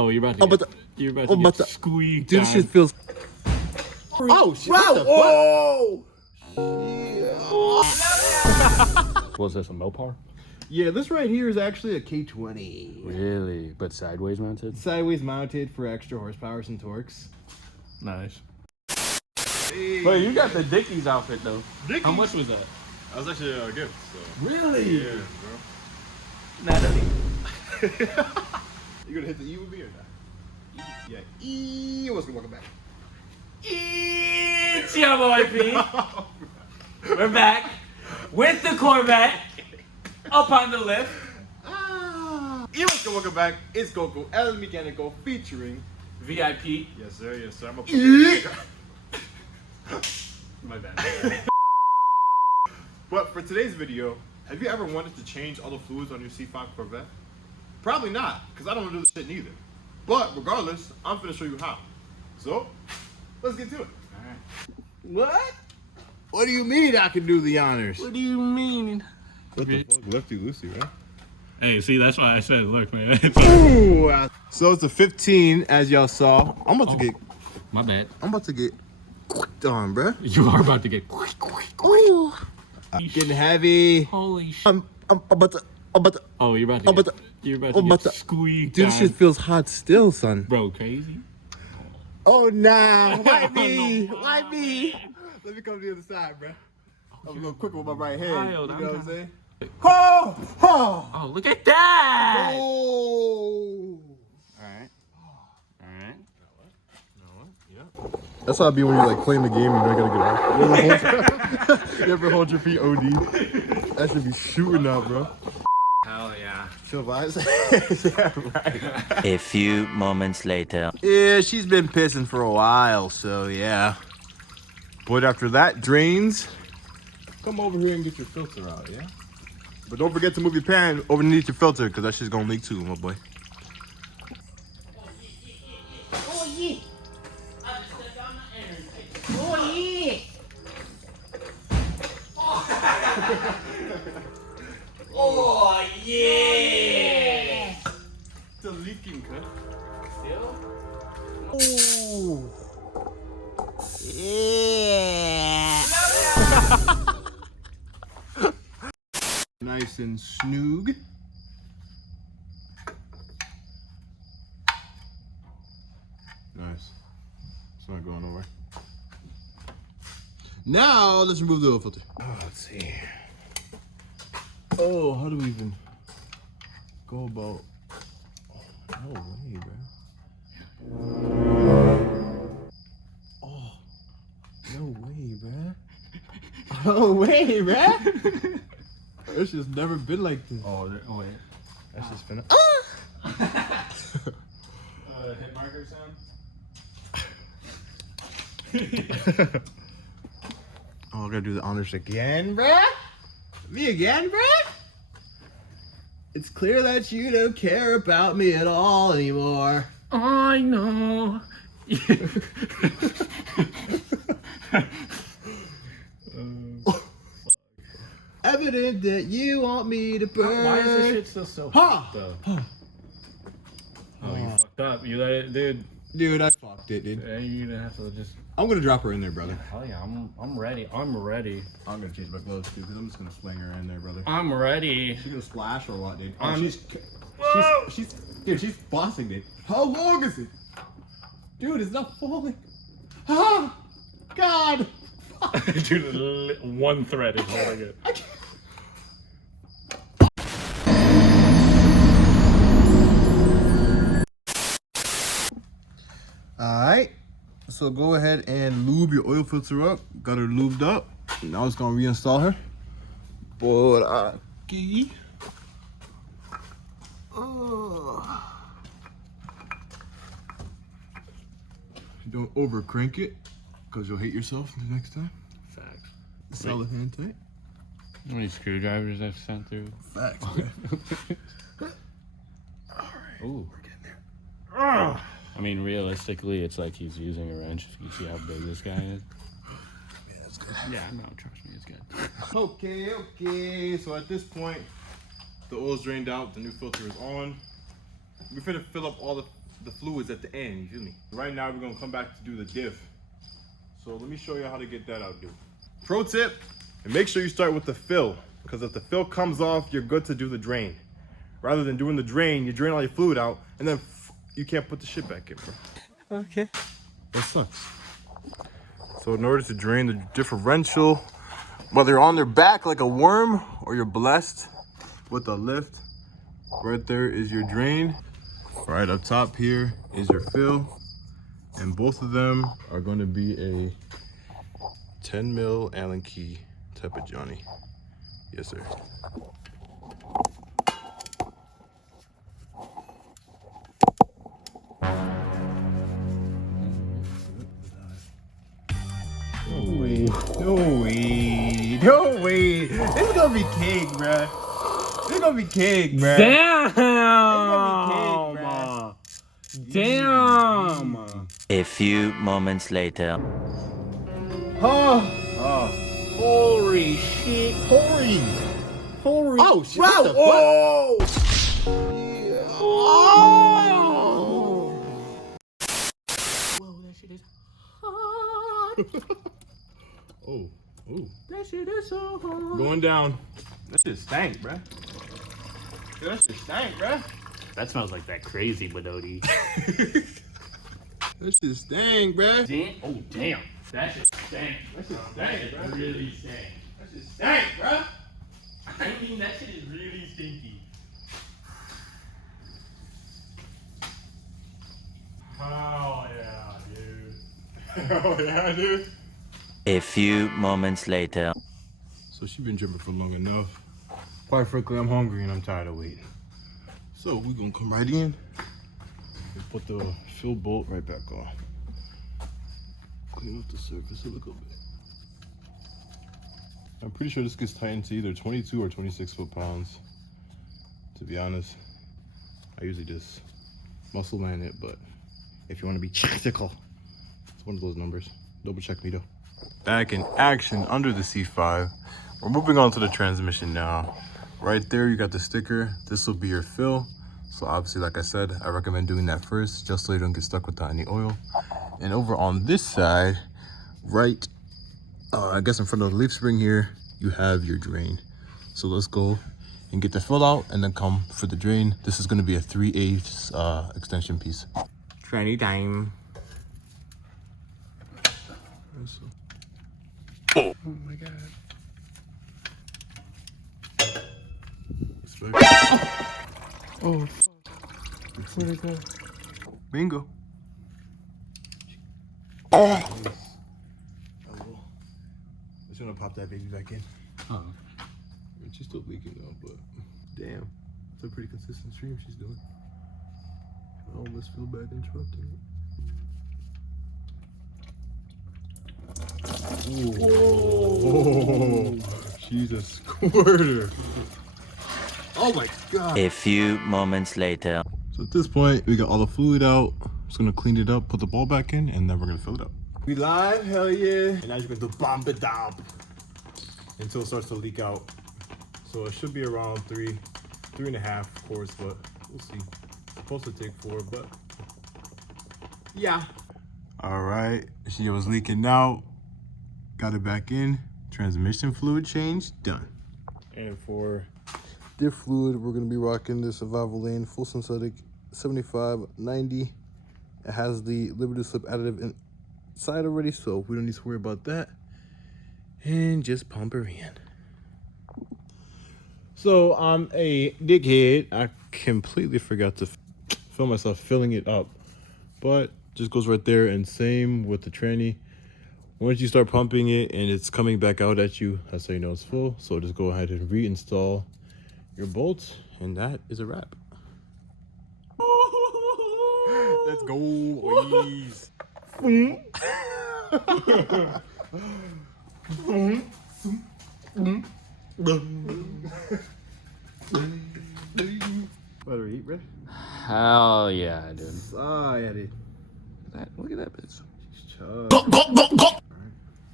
Oh, you're about to get squeaked. Dude, this shit feels. Oh shit! Wow! Was this a Mopar? Yeah, this right here is actually a K20. Really? But sideways mounted? Sideways mounted for extra horsepowers and torques. Nice. Hey. Wait, you got the Dickies outfit though. Dickies? How much was that? That was actually a gift. So. Really? Yeah, Natalie. You gonna hit the E with me or not? Yeah. E. What's gonna welcome back? It's your boy P. We're back with the Corvette up on the lift. E. What's gonna welcome back? It's Goku El Mecanico featuring VIP. Yes, sir. Yes, sir. I'm a My bad. But for today's video, have you ever wanted to change all the fluids on your C5 Corvette? Probably not, because I don't want to do this shit neither. But regardless, I'm finna show you how. So, let's get to it. Alright. What? What do you mean I can do the honors? What do you mean? What the fuck? Lefty loosey, right? Hey, see, that's why I said, look, man. Ooh, so it's a 15, as y'all saw. I'm about to get quick on, bruh. You are about to get Ooh. Getting heavy. Holy shit. I'm about to. Oh, you're about to get squeaked. Dude, this shit feels hot still, son. Bro, crazy? Oh, nah. Why me? No, Why me? man. Let me come to the other side, bruh. I'm a little quicker with my right hand. Wild, You I'm know what I'm not- saying? Oh! Oh! Oh, look at that! Oh! Alright. Alright. That's how it be when you're like playing the game and you're not gonna get off. You ever hold your feet OD? That should be shooting out, bro. Hell yeah. Chill vibes. Yeah, right. A few moments later. Yeah, she's been pissing for a while, so yeah. But after that drains, come over here and get your filter out, yeah? But don't forget to move your pan underneath your filter, because that shit's gonna leak too, my boy. Oh yeah. Oh yeah. Oh yeah. Still leaking, cut. Still? Ooh. Yeah. Nice and snoog. Nice. It's not going nowhere. Now let's remove the oil filter. Oh, let's see. Oh, how do we even go about? Oh, no way, bro. Oh, no way, bro. No way, bro. It's just never been like this. Oh, wait. That's just been. Hit marker sound? Oh, I gotta do the honors again, bruh? Me again, bruh? It's clear that you don't care about me at all anymore. I know. Evident that you want me to burn. Why is this shit still so Ha! hot, though? Oh, you fucked up. You let it, dude. Dude, I fucked it, dude. You're gonna have to just. I'm gonna drop her in there, brother. Hell yeah, I'm ready. I'm ready. I'm gonna change my clothes too, because I'm just gonna swing her in there, brother. I'm ready. She's gonna splash or what, dude? Oh, I'm- she's bossing, dude. How long is it? Dude, it's not falling. Ah! God! Dude, one thread is holding it. Alright, so go ahead and lube your oil filter up. Got her lubed up. Now it's gonna reinstall her. Por aquí. Don't over crank it, because you'll hate yourself the next time. Facts. Solid hand tight. How many screwdrivers I've sent through? Facts, man. Ooh. We're getting there. I mean, realistically, it's like he's using a wrench. You see how big this guy is? Yeah, that's good. Yeah, no, trust me, it's good. Okay. So at this point, the oil's drained out, the new filter is on. We're finna fill up all the the fluids at the end, you feel me? Right now we're gonna come back to do the diff. So let me show you how to get that out, dude. Pro tip, and make sure you start with the fill, because if the fill comes off, you're good to do the drain. Rather than doing the drain, you drain all your fluid out, and then you can't put the shit back in, bro. Okay. That sucks. So in order to drain the differential, whether you're on their back like a worm or you're blessed with a lift, right there is your drain. Right up top here is your fill. And both of them are going to be a 10 mil Allen key type of Johnny. Yes, sir. No way. No way. No way. This is gonna be cake, bruh. This is gonna be cake, bruh. Damn. Damn. A few moments later. Oh. Holy shit. Holy. Holy. Oh, shit. Wow. What the fuck? Oh. Whoa, that shit is hot. Oh. Ooh. That shit is so hot. Going down. That shit stank, bruh. Dude, that shit stank, bruh. That smells like that crazy Badodi. That shit stank, bruh. Damn. Oh, damn. That shit stank. That shit stank, bruh. Really stank. That shit stank, bruh. I mean, that shit is really stinky. Oh, yeah, dude. Oh, yeah, dude. A few moments later. So she's been dripping for long enough. Quite frankly, I'm hungry and I'm tired of waiting. So we're gonna come right in and put the fill bolt right back on. Clean up the surface a little bit. I'm pretty sure this gets tightened to either 22 or 26 foot-pounds. To be honest, I usually just muscle man it, but if you want to be tactical, it's one of those numbers. Double check me though. Back in action under the C5. We're moving on to the transmission now. Right there, you got the sticker. This will be your fill. So obviously, like I said, I recommend doing that first, just so you don't get stuck without any oil. And over on this side, right, I guess in front of the leaf spring here, you have your drain. So let's go and get the fill out and then come for the drain. This is gonna be a 3/8 extension piece. Tranny time. Oh my God. Oh, where'd it go? Bingo. Oh. Just gonna pop that baby back in. Oh. She's still leaking though, but damn, it's a pretty consistent stream she's doing. I almost feel bad interrupting it. Oh, she's a squirter. Oh my God. A few moments later. So at this point, we got all the fluid out. Just gonna clean it up, put the ball back in, and then we're gonna fill it up. We live, hell yeah. And now you're gonna do bomb it down until it starts to leak out. So it should be around 3.5, of course, but we'll see. It's supposed to take 4, but yeah. All right, she was leaking out. Got it back in. Transmission fluid change, done. And for diff fluid, we're gonna be rocking the Survival Lane full synthetic 75/90. It has the Liberty Slip additive inside already, so we don't need to worry about that. And just pump her in. So I'm a dickhead. I completely forgot to film myself filling it up, but just goes right there. And same with the tranny. Once you start pumping it and it's coming back out at you, that's how you know it's full. So just go ahead and reinstall your bolts, and that is a wrap. Let's go, boys. Better eat, bro. Hell yeah, dude. Ah, yeah, dude. Look at that bitch. Chug.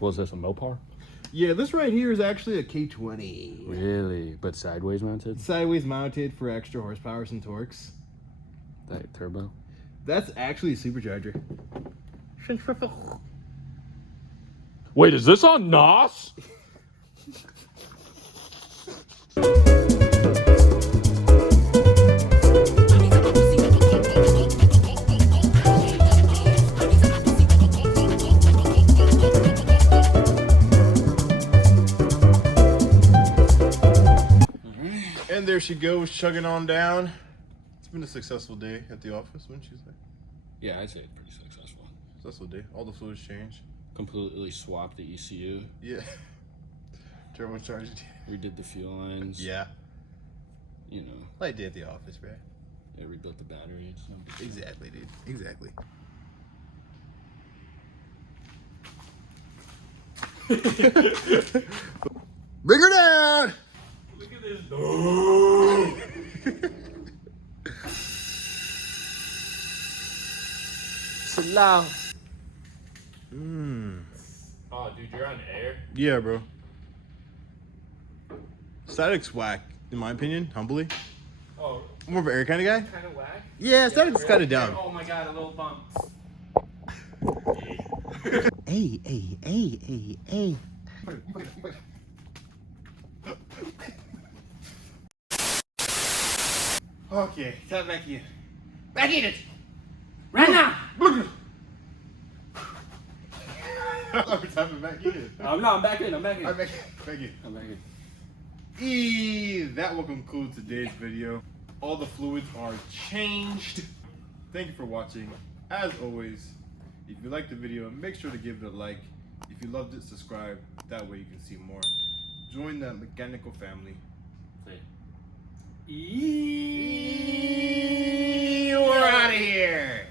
Was this a Mopar? Yeah, this right here is actually a K20. Really? But sideways mounted? Sideways mounted for extra horsepower and torques. That turbo? That's actually a supercharger. Wait, is this on NOS? And there she goes, chugging on down. It's been a successful day at the office, wouldn't you say? Yeah, I'd say it's pretty successful. Successful day. All the fluids changed. Completely swapped the ECU. Yeah. Turbocharged. Redid the fuel lines. Yeah. You know, Like I did at the office, right? yeah, rebuilt the batteries. So. Exactly, dude. Exactly. Bring her down! Look at this dog. Salam. Oh, dude, you're on air? Yeah, bro. Static's whack, in my opinion, humbly. Oh, I'm more of an air kind of guy. kind of whack. Yeah, Static's kind of dumb. Oh my god, a little bump. Hey, hey, hey, hey, hey. Okay, tap back in. Back in it! Right now! I'm tapping back in. No, I'm back in. I'm back in. I'm back in. That will conclude today's video. All the fluids are changed. Thank you for watching. As always, if you liked the video, make sure to give it a like. If you loved it, subscribe. That way you can see more. Join the mechanical family. We're out of here.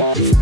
Always